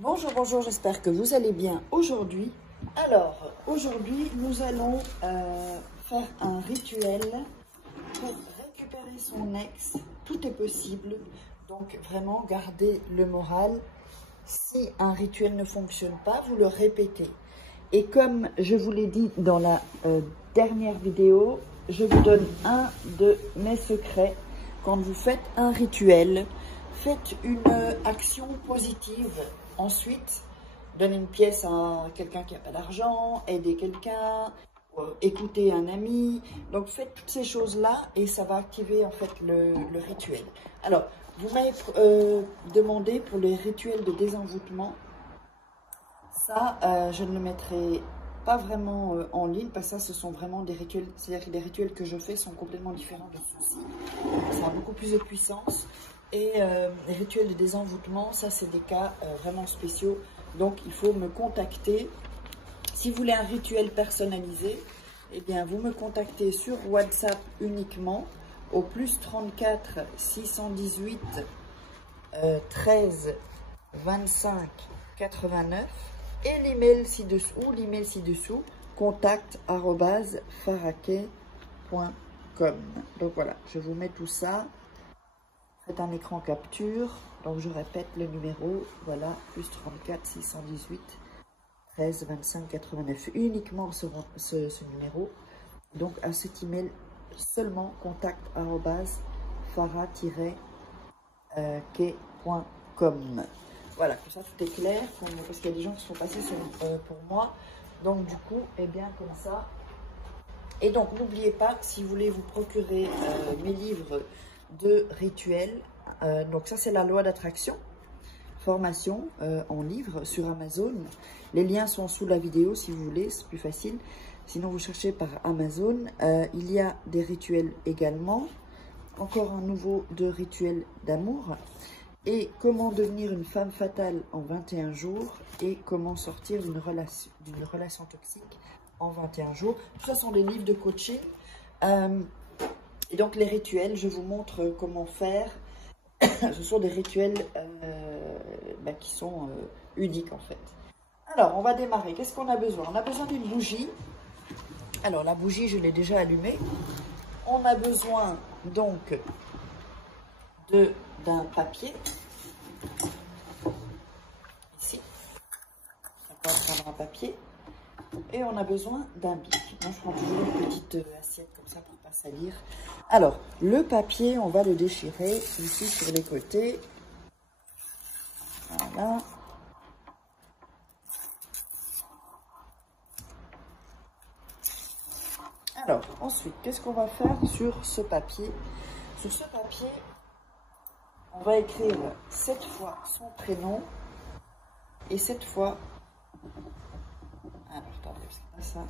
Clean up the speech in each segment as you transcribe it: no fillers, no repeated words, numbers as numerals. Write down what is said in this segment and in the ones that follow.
Bonjour, bonjour, j'espère que vous allez bien aujourd'hui. Alors, aujourd'hui, nous allons faire un rituel pour récupérer son ex. Tout est possible, donc vraiment gardez le moral. Si un rituel ne fonctionne pas, vous le répétez. Et comme je vous l'ai dit dans la dernière vidéo, je vous donne un de mes secrets. Quand vous faites un rituel, faites une action positive. Ensuite, donnez une pièce à quelqu'un qui n'a pas d'argent, aidez quelqu'un, écoutez un ami. Donc faites toutes ces choses-là et ça va activer en fait le rituel. Alors, vous m'avez demandé pour les rituels de désenvoûtement. Ça, je ne le mettrai pas vraiment en ligne parce que ça, ce sont vraiment des rituels. C'est-à-dire que les rituels que je fais sont complètement différents de ceux-ci. Ça a beaucoup plus de puissance. Et les rituels de désenvoûtement, ça, c'est des cas vraiment spéciaux. Donc, il faut me contacter. Si vous voulez un rituel personnalisé, eh bien, vous me contactez sur WhatsApp uniquement au plus 34 618 13 25 89 et l'email ci-dessous, contact@farakeh.com. Donc voilà, je vous mets tout ça. Faites un écran capture. Donc je répète le numéro, voilà, plus 34 618 13 25 89. Uniquement ce numéro. Donc à cet email seulement, contact@fara-keh.com. Voilà, tout ça, tout est clair, parce qu'il y a des gens qui sont passés pour moi. Donc, du coup, eh bien, comme ça. Et donc, n'oubliez pas, si vous voulez vous procurer mes livres de rituels, donc ça, c'est la loi d'attraction, formation en livre sur Amazon. Les liens sont sous la vidéo, si vous voulez, c'est plus facile. Sinon, vous cherchez par Amazon. Il y a des rituels également. Encore un nouveau de rituel d'amour. Et comment devenir une femme fatale en 21 jours et comment sortir d'une relation toxique en 21 jours. Tout ça sont des livres de coaching. Et donc les rituels, je vous montre comment faire. Ce sont des rituels qui sont uniques en fait. Alors on va démarrer. Qu'est-ce qu'on a besoin? On a besoin d'une bougie. Alors la bougie, je l'ai déjà allumée. On a besoin donc d'un papier. Ici, on va prendre un papier. Et on a besoin d'un bic. Moi, je prends toujours une petite assiette comme ça pour ne pas salir. Alors, le papier, on va le déchirer ici sur les côtés. Voilà. Alors, ensuite, qu'est-ce qu'on va faire sur ce papier? Sur ce papier, on va écrire 7 fois son prénom et 7 fois... Alors, attendez, c'est pas ça.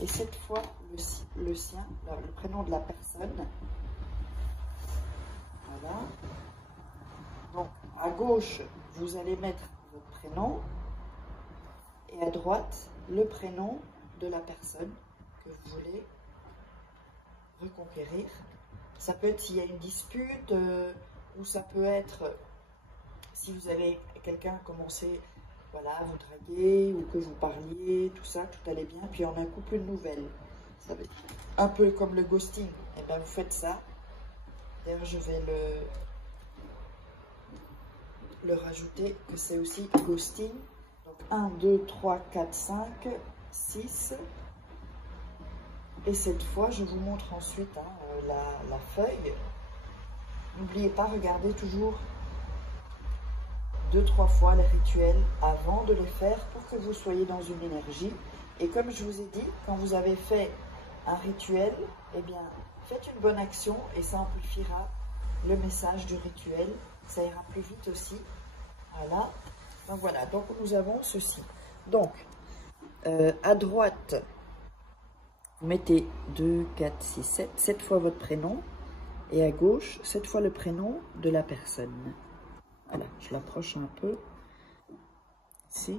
Et 7 fois le sien, le prénom de la personne. Voilà. Donc, à gauche, vous allez mettre votre prénom. Et à droite, le prénom de la personne que vous voulez reconquérir. Ça peut être s'il y a une dispute, ou ça peut être si vous avez quelqu'un commencé... Voilà, vous draguez ou que vous parliez, tout ça, tout allait bien. Puis on a un couple de nouvelles. Ça va être un peu comme le ghosting. Et bien, vous faites ça. D'ailleurs, je vais le rajouter, que c'est aussi ghosting. Donc, 1, 2, 3, 4, 5, 6. Et cette fois, je vous montre ensuite la feuille. N'oubliez pas, regardez toujours 2-3 fois les rituels avant de les faire pour que vous soyez dans une énergie. Et comme je vous ai dit, quand vous avez fait un rituel, eh bien, faites une bonne action et ça amplifiera le message du rituel. Ça ira plus vite aussi. Voilà. Donc voilà, donc nous avons ceci. Donc, à droite, vous mettez 2, 4, 6, 7, 7 fois votre prénom. Et à gauche, 7 fois le prénom de la personne. Voilà, je l'approche un peu. Ici,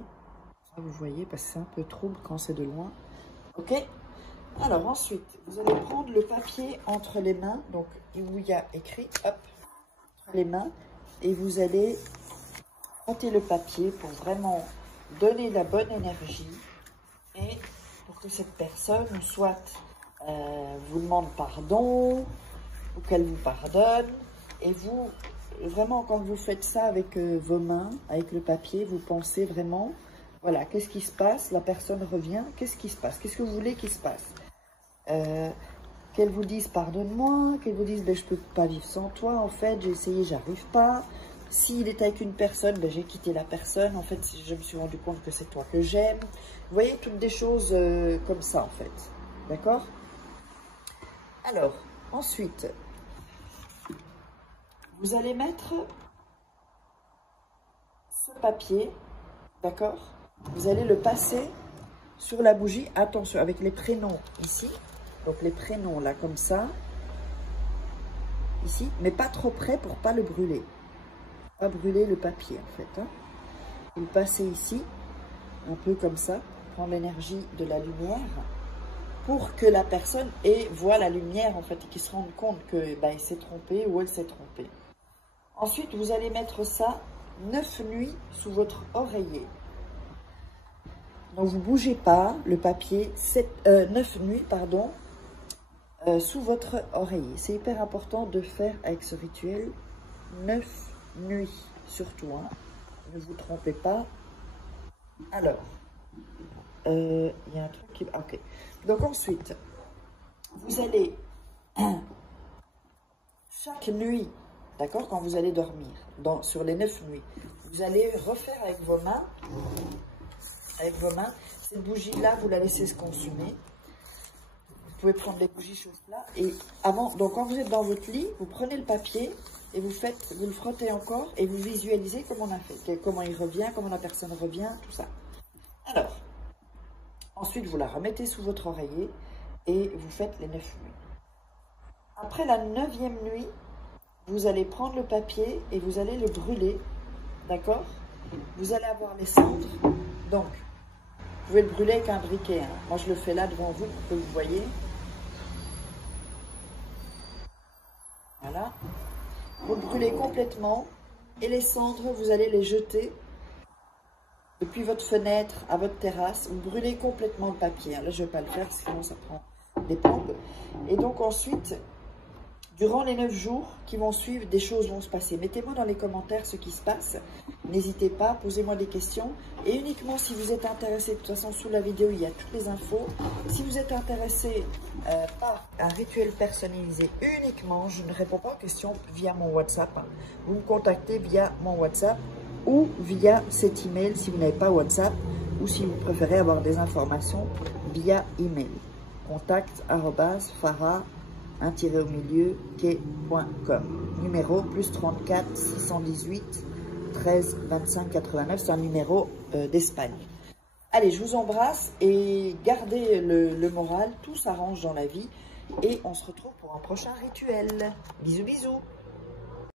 ça vous voyez, parce que c'est un peu trouble quand c'est de loin. Ok? Alors ensuite, vous allez prendre le papier entre les mains, donc où il y a écrit, hop, entre les mains, et vous allez frottez le papier pour vraiment donner la bonne énergie et pour que cette personne soit vous demande pardon ou qu'elle vous pardonne. Et vous, vraiment, quand vous faites ça avec vos mains, avec le papier, vous pensez vraiment, voilà, qu'est-ce qui se passe? La personne revient, qu'est-ce qui se passe? Qu'est-ce que vous voulez qu'il se passe? Qu'elle vous dise pardonne-moi, qu'elle vous dise ben, je ne peux pas vivre sans toi, en fait, j'ai essayé, j'arrive pas. S'il est avec une personne, ben, j'ai quitté la personne, en fait, je me suis rendu compte que c'est toi que j'aime. Vous voyez, toutes des choses comme ça, en fait. D'accord? Alors, ensuite, vous allez mettre ce papier, d'accord? Vous allez le passer sur la bougie, attention, avec les prénoms ici. Donc les prénoms là, comme ça, ici, mais pas trop près pour pas le brûler. Pas brûler le papier en fait. Hein. Vous le passez ici, un peu comme ça, prendre l'énergie de la lumière, pour que la personne voit la lumière en fait, et qu'il se rende compte que ben, il s'est trompé ou elle s'est trompée. Ensuite, vous allez mettre ça 9 nuits sous votre oreiller. Donc vous ne bougez pas le papier, 9 nuits, pardon, sous votre oreiller. C'est hyper important de faire avec ce rituel 9 nuits, surtout. Hein. Ne vous trompez pas. Alors, il y a un truc qui... Ok. Donc ensuite, vous allez, chaque nuit, d'accord, quand vous allez dormir, sur les 9 nuits, vous allez refaire avec vos mains, cette bougie-là, vous la laissez se consumer. Vous pouvez prendre des bougies chaudes là. Et avant, donc quand vous êtes dans votre lit, vous prenez le papier et vous le frottez encore et vous visualisez comment on a fait, comment il revient, comment la personne revient, tout ça. Alors, ensuite vous la remettez sous votre oreiller et vous faites les 9 nuits. Après la 9e nuit, vous allez prendre le papier et vous allez le brûler, d'accord? Vous allez avoir les cendres. Donc, vous pouvez le brûler avec un briquet. Hein. Moi, je le fais là devant vous pour que vous voyez. Voilà. Vous le brûlez complètement. Et les cendres, vous allez les jeter depuis votre fenêtre à votre terrasse. Vous brûlez complètement le papier. Hein. Là, je ne vais pas le faire, sinon ça prend des plombes. Et donc ensuite, durant les 9 jours qui vont suivre, des choses vont se passer. Mettez-moi dans les commentaires ce qui se passe. N'hésitez pas, posez-moi des questions. Et uniquement si vous êtes intéressé, de toute façon sous la vidéo il y a toutes les infos. Si vous êtes intéressé par un rituel personnalisé uniquement, je ne réponds pas aux questions via mon WhatsApp. Vous me contactez via mon WhatsApp ou via cet email si vous n'avez pas WhatsApp ou si vous préférez avoir des informations via email. contact@farah quai.com. Numéro +34 618 13 25 89. C'est un numéro d'Espagne. Allez, je vous embrasse et gardez le moral. Tout s'arrange dans la vie. Et on se retrouve pour un prochain rituel. Bisous, bisous.